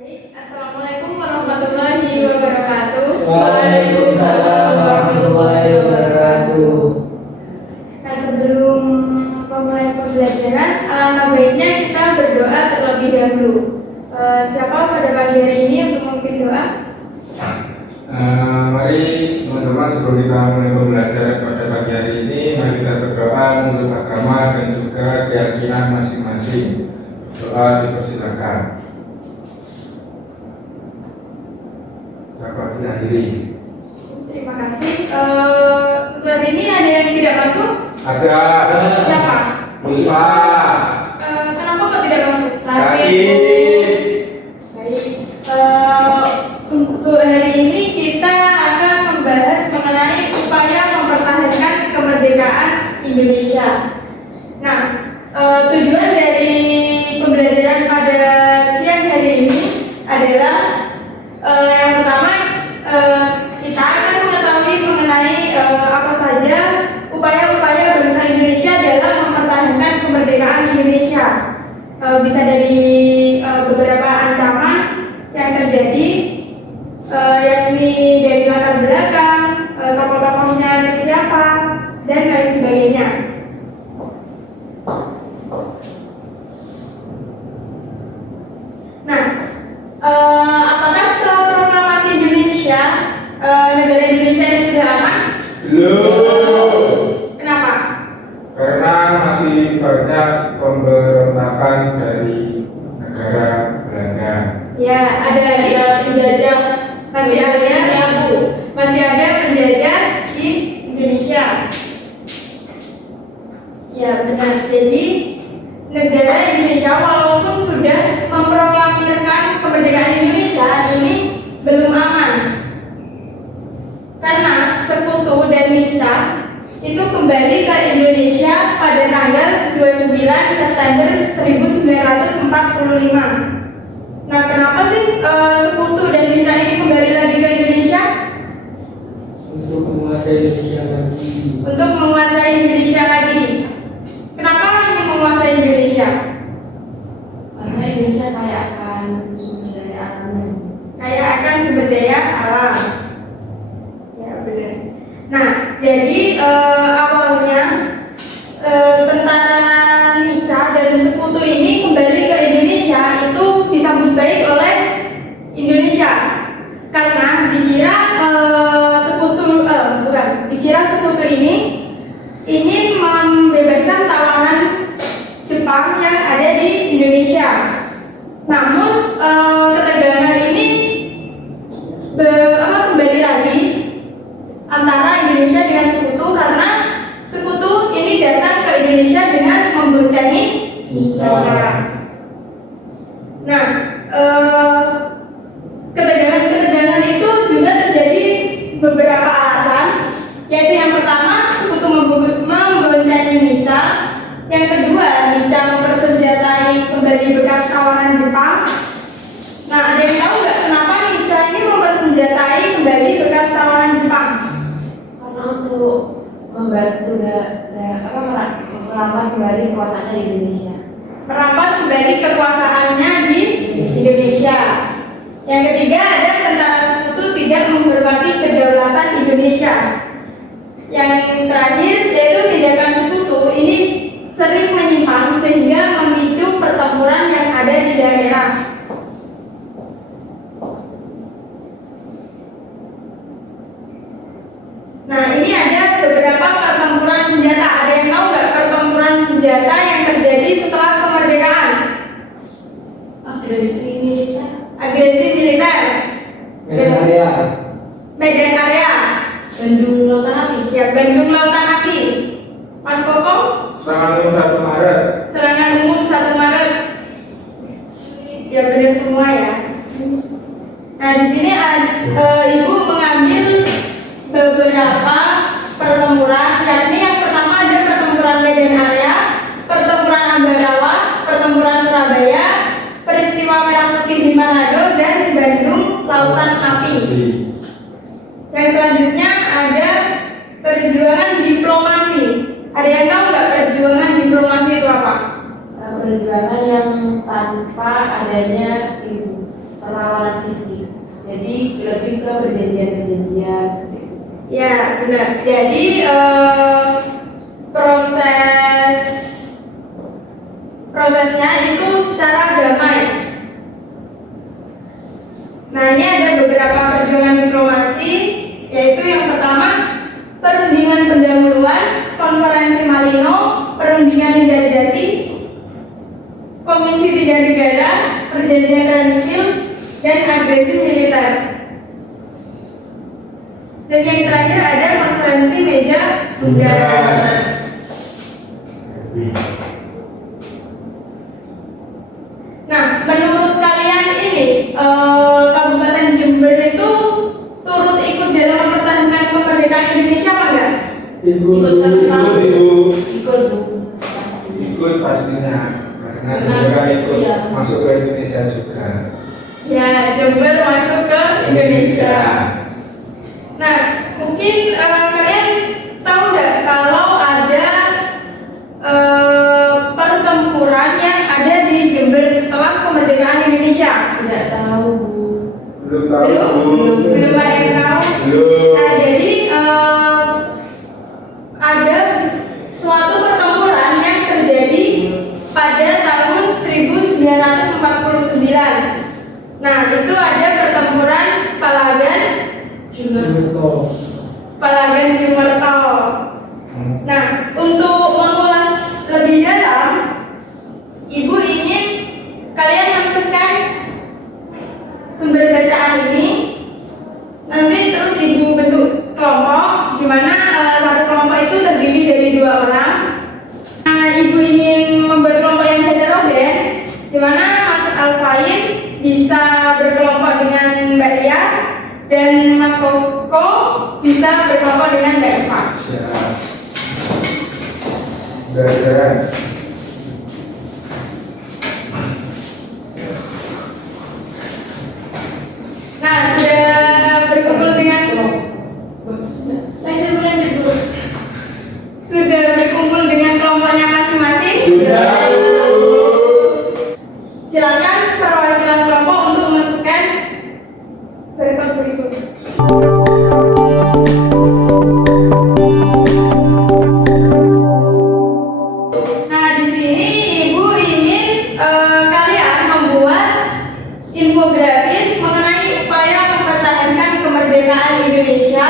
Baik, Assalamualaikum warahmatullahi wabarakatuh. Waalaikumsalam warahmatullahi wabarakatuh. Nah, sebelum memulai pembelajaran, alangkah baiknya kita berdoa terlebih dahulu. Siapa pada pagi hari ini untuk memimpin doa? Mari teman-teman sebelum kita mulai pembelajaran pada pagi hari ini, mari kita berdoa menurut agama dan juga keyakinan masing-masing. Doa dipersilakan. Dapat diakhiri. Terima kasih. Untuk hari ini ada yang tidak masuk? Ada. Siapa? Ulfa. Kenapa kok tidak masuk? Sakit. Baik. Untuk hari ini kita akan membahas mengenai upaya mempertahankan kemerdekaan Indonesia. Nah, tujuan dari pembelajaran pada siang hari ini adalah yang pertama, kita akan mengetahui mengenai apa saja upaya-upaya bangsa Indonesia dalam mempertahankan kemerdekaan Indonesia. Bisa dari beberapa ancaman yang terjadi, yakni dari latar belakang, tokoh-tokohnya itu siapa, dan lain sebagainya. Nah, apakah setelah proklamasi Indonesia, negara Indonesia ini sudah aman? Belum. Kenapa? Karena masih banyak pemberontakan dari negara Belanda. Ya, ada penjajah, masih ada penjajah di Indonesia. Ya, benar. Jadi negara Indonesia walaupun sudah memproklamirkan kemerdekaan Indonesia, ini belum aman. Karena Sekutu dan Nica itu kembali ke Indonesia pada tanggal 29 September 1945. Nah, kenapa sih Sekutu dan Nica ini kembali lagi ke Indonesia? Untuk menguasai Indonesia lagi. Untuk menguasai Indonesia lagi. Kenapa ingin menguasai Indonesia? Karena Indonesia kaya akan sumber daya alamnya. Kaya akan sumber daya alam. Ya, benar. Nah, jadi awalnya tentara Nica dan Sekutu ini kembali ke Indonesia itu disambut baik oleh Indonesia karena dikira Sekutu ini ingin membebaskan tawanan Jepang yang ada di Indonesia. Namun ketegangan ini kembali lagi antara Indonesia dengan Sekutu karena Sekutu ini datang ke Indonesia dengan memboncengi Nica. Nah, ketegangan itu juga terjadi beberapa alasan, yaitu yang pertama Sekutu memboncengi Nica, yang kedua Nica mempersenjatai kembali bekas kawanan Jepang. Nah, ada yang tahu nggak kenapa Nica ini mempersenjatai kembali bekas kawanan Jepang? Karena untuk membantu merampas kembali kekuasaannya di Indonesia. Merampas kembali kekuasaannya di Indonesia. Yang ketiga ada tentara Sekutu tidak menghormati kedaulatan Indonesia. Yang terakhir yaitu tindakan Sekutu ini sering menyimpang sehingga memicu pertempuran yang ada di daerah. Nah, ini ada beberapa pertempuran senjata. Ada yang tahu nggak pertempuran senjata yang terjadi setelah kemerdekaan? Agresi militer. Agresi militer. Medan area. Bandung Lautan Api. Ya, Bandung Lautan Api. Mas Koko? Serangan umum 1 Maret. Serangan umum 1 Maret. Ya, benar semua ya. Nah, di sini Ibu mengambil beberapa pertempuran, yakni yang pertama ada pertempuran Medan Area, pertempuran Ambarawa, pertempuran Surabaya, peristiwa Merah Putih di Manado, dan Bandung Lautan Api. Yang selanjutnya ada perjuangan diplomasi. Ada yang tahu nggak perjuangan diplomasi itu apa? Perjuangan yang tanpa adanya lebih ke perjanjian-perjanjian. Ya, benar. Jadi prosesnya itu secara damai. Nah, ini ada beberapa perjuangan diplomasi, yaitu yang pertama perundingan pendahuluan, konferensi Malino, perundingan Indarjati, komisi tiga negara, perjanjian Renville, dan agresi militer. Dan yang terakhir ada konferensi meja bundaran. Nah, menurut kalian ini Kabupaten Jember itu turut ikut dalam mempertahankan kemerdekaan Indonesia apa enggak? Ikut serta. Ikut Bu. Pasti. Ikut pastinya karena Jember ikut Iya. masuk ke Indonesia juga. Ya, Jember masuk ke Indonesia. Nah, mungkin kalian tahu nggak kalau ada pertempuran yang ada di Jember setelah kemerdekaan Indonesia? Tidak tahu Bu. Belum tahu. Belum ada yang tahu. Belum. Nah, jadi ada suatu pertempuran yang terjadi pada tahun 1949. Nah, itu ada pertempuran Palagan Jumerto. Nah, untuk mengulas lebih dalam, Ibu ingin kalian masukkan sumber bacaan ini. Nanti terus Ibu bentuk kelompok, di mana satu kelompok itu terdiri dari 2 orang. Nah, Ibu ingin membuat kelompok yang heterogen, di mana Mas Alfain bisa berkelompok dengan Mbak Ria dan Mas Koko bisa berkelompok dengan Mbak Eva. Siap. Beres. Nah, sudah berkumpul dengan Lanjut Bu. sudah berkumpul dengan kelompoknya masing-masing. Sudah. Silakan perwakilan kelompok untuk memasukkan berikut berikut. Nah, di sini Ibu ingin kalian membuat infografis mengenai upaya mempertahankan kemerdekaan Indonesia,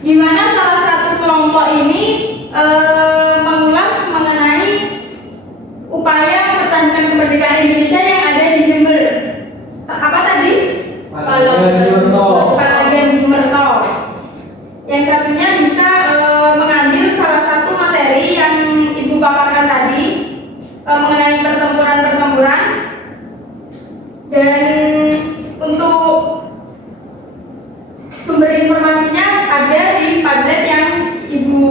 di mana salah satu kelompok ini mengulas mengenai upaya mempertahankan kemerdekaan Indonesia yang ada di Jember. Apa tadi? Palagan Jumerto. Yang satunya bisa mengambil salah satu materi yang Ibu paparkan tadi mengenai pertempuran-pertempuran, dan untuk sumber informasinya ada di Padlet yang Ibu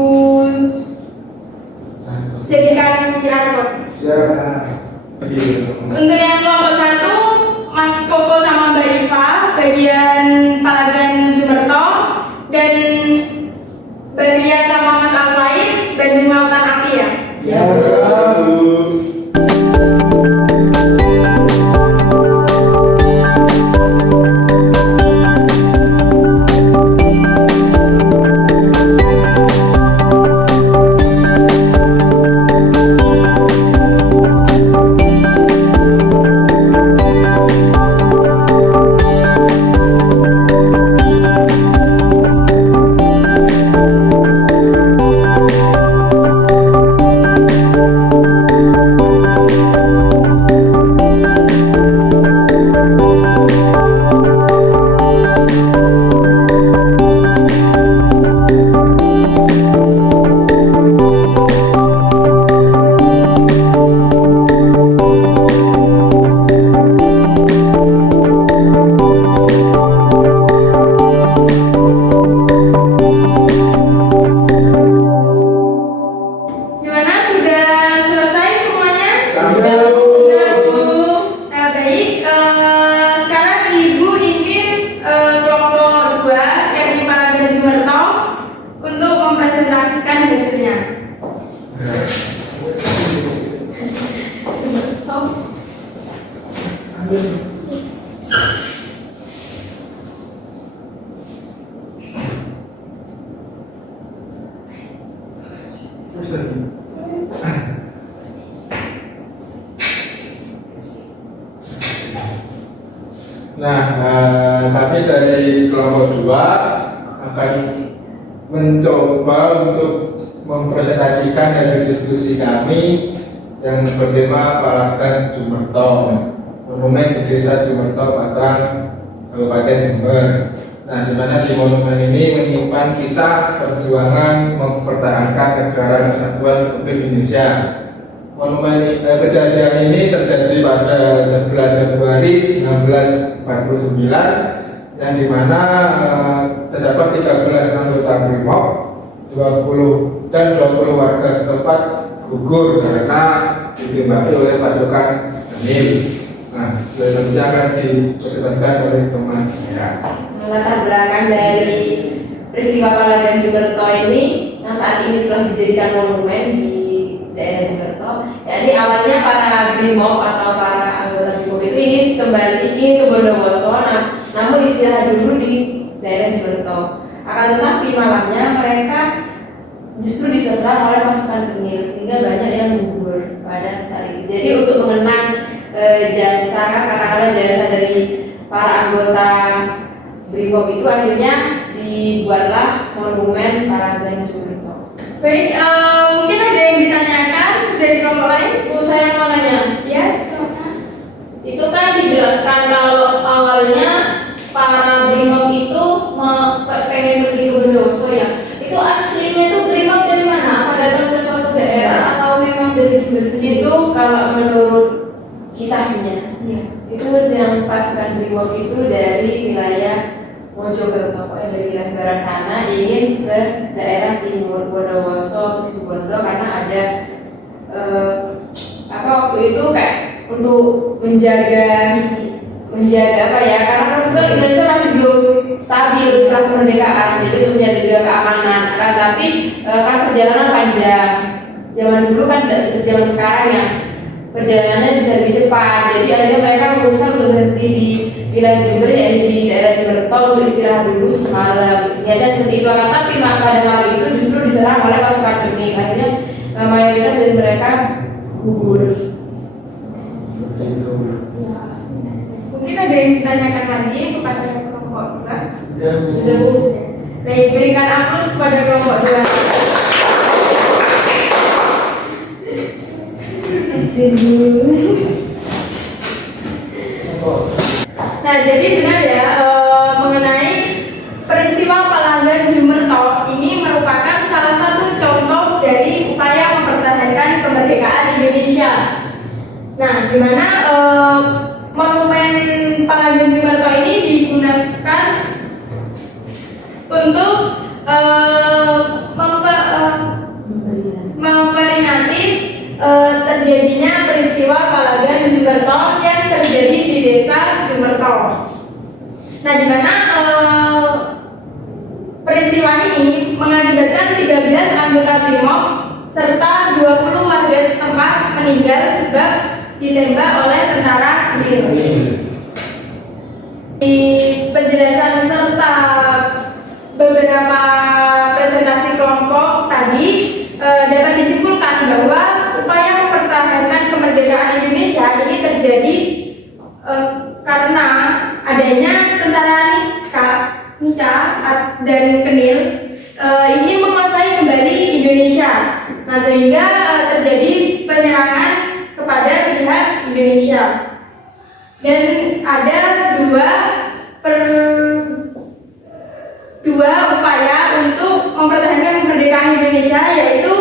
jadikan QR code. Siap. Untuk yang kelompok 1, Mas Koko sama Mbak Iva bagian Palagan Jumerto, dan Mbak Ria sama Mas Alfain Bandung Lautan Api ya. Ya. Nah, kami dari kelompok 2 akan mencoba untuk mempresentasikan hasil diskusi kami yang bertema Palagan Jumerto, monumen di Desa Jumerto, Patrang, Kabupaten Jember. Nah, di mana di monumen ini menyimpan kisah perjuangan mempertahankan negara kesatuan Republik Indonesia. Monumen kejadian ini terjadi pada 11 Februari 1949 yang dimana terdapat 13 anggota BRIMOB 20 warga setempat gugur karena ditembaki oleh pasukan Kenil. Nah, selanjutnya akan dipresentasikan oleh teman ya. Latar belakang dari peristiwa Palagan Jumerto ini yang saat ini telah dijadikan monumen di daerah Jumerto. Jadi awalnya para BRIMOB atau para anggota BRIMOB itu ingin ke Bondowoso, namun istirahat dulu di daerah Jumerto. Akan tetapi malamnya mereka justru diserang oleh pasukan Kenil sehingga banyak yang gugur pada saat itu. Jadi untuk mengenang katakanlah jasa dari para anggota BRIMOB itu akhirnya dibuatlah monumen Palagan Jumerto. Baik, mungkin ada yang ditanyakan dari kelompok lain? Saya mau nanya. Ya, silakan. Itu kan dijelaskan kalau awalnya para BRIMOB itu pengen pergi ke Bondowoso ya. Itu aslinya itu BRIMOB dari mana? Apa datang ke suatu daerah atau memang dari Jember sendiri? Itu kalau menurut kisahnya, Ya. itu yang pasukan BRIMOB itu dari wilayah Mojokerto, pokoknya dari wilayah barat sana ingin ke daerah timur Bondowoso ke Situbondo karena ada waktu itu kayak untuk menjaga apa ya, karena kan Indonesia masih belum stabil setelah kemerdekaan, jadi untuk menjaga keamanan. Tapi kan perjalanan panjang, zaman dulu kan tidak seperti zaman sekarang ya, perjalanannya bisa lebih cepat. Jadi akhirnya mereka memutuskan untuk berhenti di wilayah Jember, yaitu di daerah Jumerto untuk istirahat dulu semalam. Niatnya seperti itu, tapi pada malam itu justru diserang oleh pasukan Kenil. Akhirnya mayoritas dari mereka gugur. Mungkin ada yang ditanyakan lagi kepada kelompok 2? Sudah Bu. Baik, berikan aplaus kepada kelompok 2. Nah, jadi benar ya, mengenai peristiwa Palagan Jumerto ini merupakan salah satu contoh dari upaya mempertahankan kemerdekaan Indonesia. Nah, di mana monumen Palagan Jumerto ini digunakan untuk memperingati terjadinya peristiwa Palagan Jumerto yang terjadi di Desa Jumerto. Nah, di mana peristiwa ini mengakibatkan 13 anggota BRIMOB serta 20 warga setempat meninggal sebab ditembak oleh tentara Kenil. Di penjelasan serta beberapa presentasi kelompok tadi dapat disimpulkan bahwa upaya mempertahankan kemerdekaan Indonesia ini terjadi karena adanya tentara Nica dan Kenil ingin menguasai kembali Indonesia. Nah, sehingga terjadi penyerangan kepada pihak Indonesia. Dan ada dua upaya untuk mempertahankan kemerdekaan Indonesia, yaitu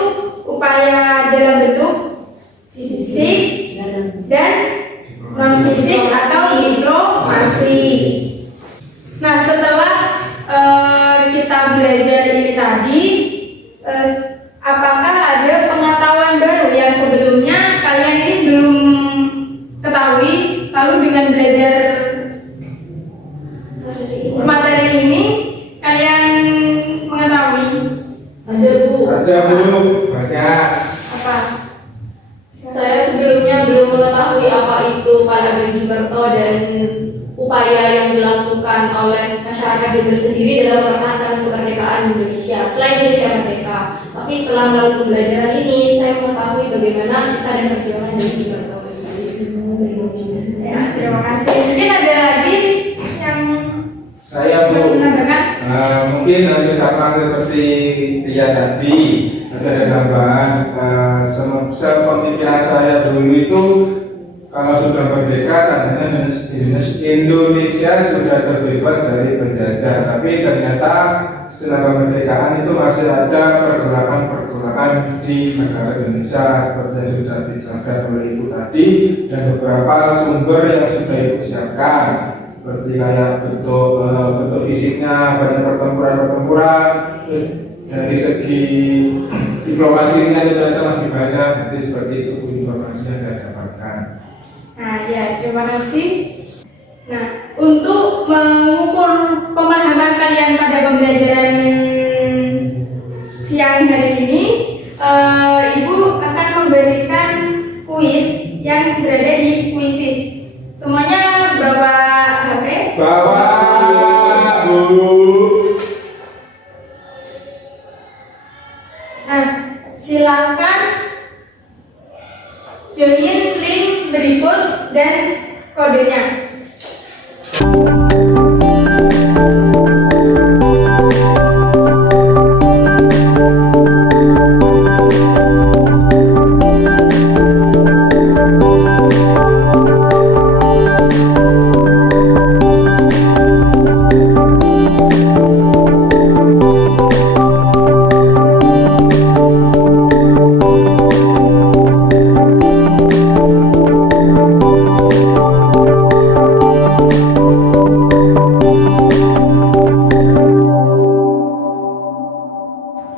upaya dalam bentuk fisik dan non fisik atau diplomasi. Nah, setelah kita belajar ini tadi, apakah ada pengetahuan baru yang sebelumnya kalian ini belum ketahui, lalu dengan belajar materi ini kalian mengetahui? Ada Bu. Ada Bu, banyak. Apa? Saya sebelumnya belum mengetahui apa itu Palagan Jumerto dan upaya yang dilakukan oleh masyarakat Jember sendiri dalam mempertahankan kemerdekaan Indonesia. Selain Indonesia merdeka, Tapi setelah melalui pembelajaran ini, saya mengetahui bagaimana kisah dan perjuangan dari Jimerto itu sendiri. Ya, terima kasih. Mungkin ada lagi yang Saya belum menambahkan? mungkin hampir sama seperti Ria tadi, tapi ada tambahan. Sepemikiran saya dulu itu kalau sudah merdeka tandanya Indonesia sudah terbebas dari penjajah, tapi ternyata setelah kemerdekaan itu masih ada pergerakan-pergerakan di negara Indonesia seperti yang sudah dijelaskan oleh Ibu tadi, dan beberapa sumber yang sudah Ibu siapkan seperti kayak bentuk fisiknya, banyak pertempuran, terus dari segi diplomasinya itu ternyata masih banyak. Jadi seperti itu informasi yang saya dapatkan. Nah, ya, terima kasih. Nah, untuk mengukur pemahaman kalian pada pembelajaran siang hari ini, Ibu akan memberikan kuis yang berada di Quizizz. Semuanya bawa HP? Bawa, Bu. Nah, silakan join link berikut dan kodenya.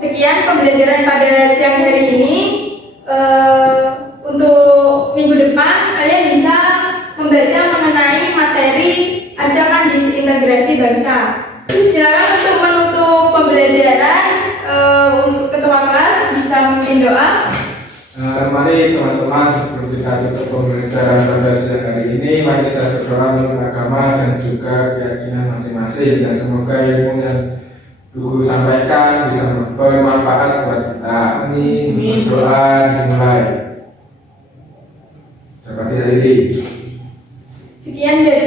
Sekian pembelajaran pada siang hari ini. Untuk minggu depan kalian bisa membaca mengenai materi ancaman disintegrasi bangsa. Silakan untuk menutup pembelajaran, untuk ketua kelas bisa memimpin doa. Mari teman-teman, sebelum kita tutup pembelajaran pada siang hari ini, mari kita berdoa menurut agama dan juga keyakinan masing-masing, dan semoga ilmu yang Guru sampaikan bisa bermanfaat buat kita. Amin. Doa dimulai. Dapat dihadiri. Sekian dari